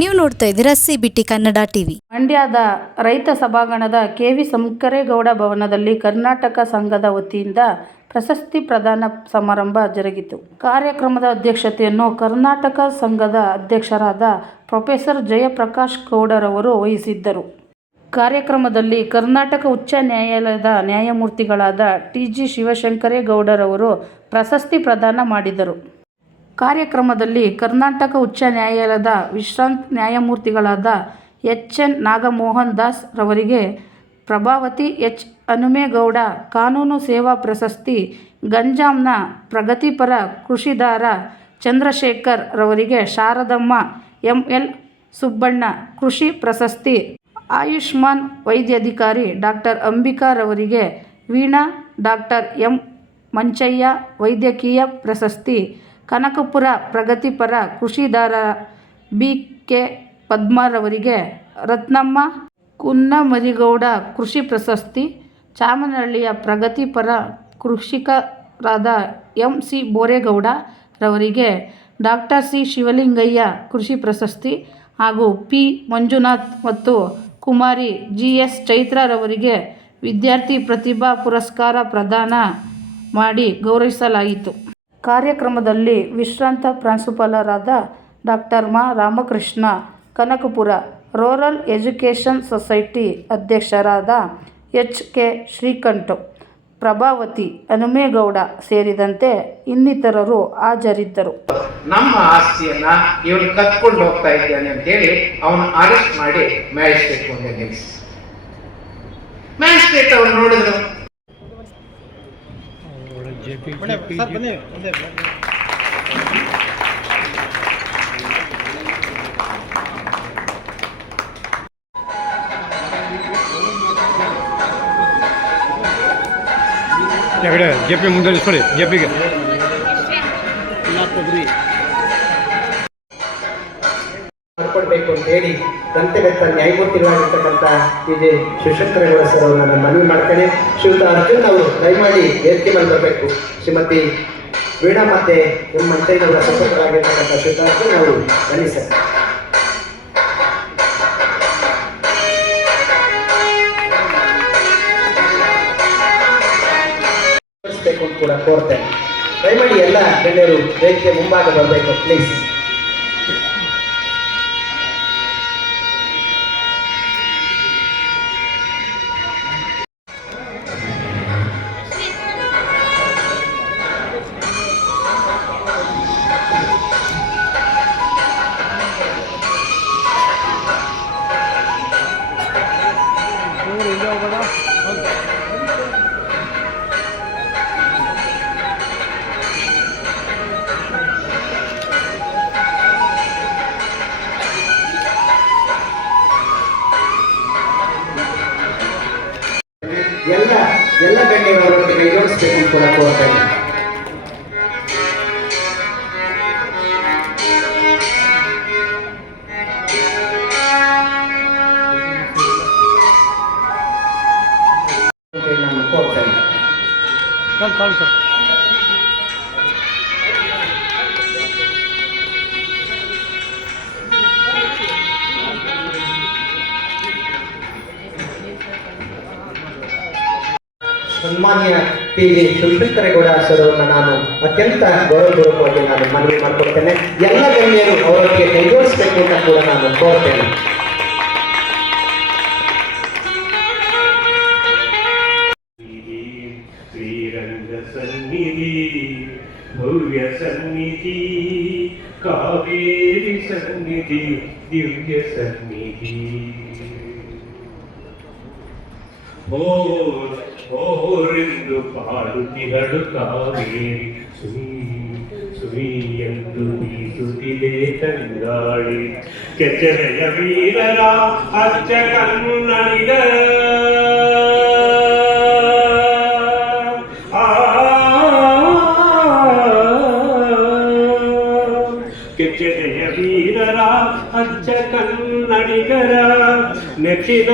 ನೀವು ನೋಡ್ತಾ ಇದ್ದೀರಾ CBT ಕನ್ನಡ ಟಿವಿ. ಮಂಡ್ಯದ ರೈತ ಸಭಾಂಗಣದ KV ಸಂಕರೇಗೌಡ ಭವನದಲ್ಲಿ ಕರ್ನಾಟಕ ಸಂಘದ ವತಿಯಿಂದ ಪ್ರಶಸ್ತಿ ಪ್ರದಾನ ಸಮಾರಂಭ ಜರುಗಿತು. ಕಾರ್ಯಕ್ರಮದ ಅಧ್ಯಕ್ಷತೆಯನ್ನು ಕರ್ನಾಟಕ ಸಂಘದ ಅಧ್ಯಕ್ಷರಾದ ಪ್ರೊಫೆಸರ್ ಜಯಪ್ರಕಾಶ್ ಗೌಡರವರು ವಹಿಸಿದ್ದರು. ಕಾರ್ಯಕ್ರಮದಲ್ಲಿ ಕರ್ನಾಟಕ ಉಚ್ಚ ನ್ಯಾಯಾಲಯದ ನ್ಯಾಯಮೂರ್ತಿಗಳಾದ TG ಶಿವಶಂಕರೇಗೌಡರವರು ಪ್ರಶಸ್ತಿ ಪ್ರದಾನ ಮಾಡಿದರು. ಕಾರ್ಯಕ್ರಮದಲ್ಲಿ ಕರ್ನಾಟಕ ಉಚ್ಚ ನ್ಯಾಯಾಲಯದ ವಿಶ್ರಾಂತ ನ್ಯಾಯಮೂರ್ತಿಗಳಾದ HN ನಾಗಮೋಹನ್ ದಾಸ್ ರವರಿಗೆ ಪ್ರಭಾವತಿ H ಹನುಮೇಗೌಡ ಕಾನೂನು ಸೇವಾ ಪ್ರಶಸ್ತಿ, ಗಂಜಾಂನ ಪ್ರಗತಿಪರ ಕೃಷಿದಾರ ಚಂದ್ರಶೇಖರ್ ರವರಿಗೆ ಶಾರದಮ್ಮ ML ಸುಬ್ಬಣ್ಣ ಕೃಷಿ ಪ್ರಶಸ್ತಿ, ಆಯುಷ್ಮಾನ್ ವೈದ್ಯಾಧಿಕಾರಿ ಡಾಕ್ಟರ್ ಅಂಬಿಕಾ ರವರಿಗೆ ವೀಣಾ, ಡಾಕ್ಟರ್ M ಮಂಚಯ್ಯ ವೈದ್ಯಕೀಯ ಪ್ರಶಸ್ತಿ, ಕನಕಪುರ ಪ್ರಗತಿಪರ ಕೃಷಿದಾರ BK ಪದ್ಮಾರವರಿಗೆ ರತ್ನಮ್ಮ ಕುನ್ನಮರಿಗೌಡ ಕೃಷಿ ಪ್ರಶಸ್ತಿ, ಚಾಮನಹಳ್ಳಿಯ ಪ್ರಗತಿಪರ ಕೃಷಿಕರಾದ MC ಬೋರೇಗೌಡ ರವರಿಗೆ ಡಾಕ್ಟರ್ C ಶಿವಲಿಂಗಯ್ಯ ಕೃಷಿ ಪ್ರಶಸ್ತಿ ಹಾಗೂ P ಮಂಜುನಾಥ್ ಮತ್ತು ಕುಮಾರಿ GS ಚೈತ್ರ ರವರಿಗೆ ವಿದ್ಯಾರ್ಥಿ ಪ್ರತಿಭಾ ಪುರಸ್ಕಾರ ಪ್ರದಾನ ಮಾಡಿ ಗೌರವಿಸಲಾಯಿತು. ಕಾರ್ಯಕ್ರಮದಲ್ಲಿ ವಿಶ್ರಾಂತ ಪ್ರಾಂಶುಪಾಲರಾದ ಡಾಕ್ಟರ್ ಮಾ Ramakrishna, Kanakapura rural education society ಅಧ್ಯಕ್ಷರಾದ HK ಶ್ರೀಕಂಠ್, ಪ್ರಭಾವತಿ ಹನುಮೇಗೌಡ ಸೇರಿದಂತೆ ಇನ್ನಿತರರು ಹಾಜರಿದ್ದರು. ನಮ್ಮ ಆಸ್ತಿಯನ್ನ ಇವನು ಕತ್ಕೊಂಡು ಹೋಗ್ತಾ ಇದ್ದಾನೆ ಅಂತ ಹೇಳಿ ಅವನು ಅರೆಸ್ಟ್ ಮಾಡಿ ಮ್ಯಾಜಿಸ್ಟ್ರೇಟ್ ಮುಂದೆ ನಿಲ್ಲಿಸಿ, ಮ್ಯಾಜಿಸ್ಟ್ರೇಟ್ ಅವನು ನೋಡಿದ್ರು. ಜೆಪಿ ಮುಂದೆ ಸರಿ ಜೆಪಿಗೆ ಮಾಡ್ಕೊಡ್ಬೇಕು ಅಂತ ಹೇಳಿ ದಂತೆಗತ್ತ ನ್ಯಾಯಮೂರ್ತಿಗಳಾಗಿರ್ತಕ್ಕಂಥ TG ಶಿವಶಂಕರೇಗೌಡ ಸರ್ ಅವರನ್ನ ನಾನು ಮನವಿ ಮಾಡ್ತೇನೆ. ಶ್ರೀಯುತ ಅರ್ಜುನ್ ಅವರು ದಯಮಾಡಿ ವೇದಿಕೆ ಮೇಲೆ ಬರಬೇಕು. ಶ್ರೀಮತಿ ವೀಣಾ ಮತ್ತೆ M ಮಂಚಯ್ಯನವರ ಸಚಿವರಾಗಿರ್ತಕ್ಕಂಥ ಶ್ರೀಯುತ ಅರ್ಜುನ್ ಅವರು ಬನ್ನಿ ಸರ್. ಅಂತ ಕೂಡ ಕೋರ್ತೇನೆ. ದಯಮಾಡಿ ಎಲ್ಲ ಗಣ್ಯರು ವೇದಿಕೆ ಮುಂಭಾಗ ಬರಬೇಕು ಪ್ಲೀಸ್. ಎಲ್ಲ ಗಣ್ಯರು ಅವರೊಟ್ಟಿಗೆ ಕೈಜೋಡಿಸಬೇಕು ಅಂತ ಕೂಡ ಕೋರ್ತೇನೆ. ನಾನು ಕೋರ್ತೇನೆ. ಸನ್ಮಾನ್ಯ TG ಶಿವಶಂಕರೇಗೌಡ ಸರ್ ಅವರನ್ನ ನಾನು ಅತ್ಯಂತ ಗೌರವಪೂರ್ವಕವಾಗಿ ನಾನು ಮನವಿ ಮಾಡಿಕೊಡ್ತೇನೆ. ಎಲ್ಲ ಗಣ್ಯರು ಅವರೊಟ್ಟಿಗೆ ಕೈಜೋಡಿಸಬೇಕು ಅಂತ ಕೂಡ ನಾನು ಕೋರ್ತೇನೆ. ಶ್ರೀರಂಗ ಸನ್ನಿಧಿ, ಭವ್ಯ ಸನ್ನಿಧಿ, ಕಾವೇರಿ ಸನ್ನಿಧಿ, ದಿವ್ಯ ಸನ್ನಿಧಿ. ಓರೆಂದು ಪಾಡುತ್ತಿಹಳು ಕಾವೇರಿ, ಸುಯಿ ಸುಯಿ ಎಂದು ಬೀಸುತ್ತಿದೆ ತಂಗಾಳಿ. ಕೆಚ್ಚರೆಯ ವೀರರ ಅಚ್ಚ ಕನ್ನಡಿಗ ಕೆಚ್ಚರೆಯ ವೀರರ ಅಚ್ಚ ಕನ್ನಡಿಗರ ನೆಚ್ಚಿನ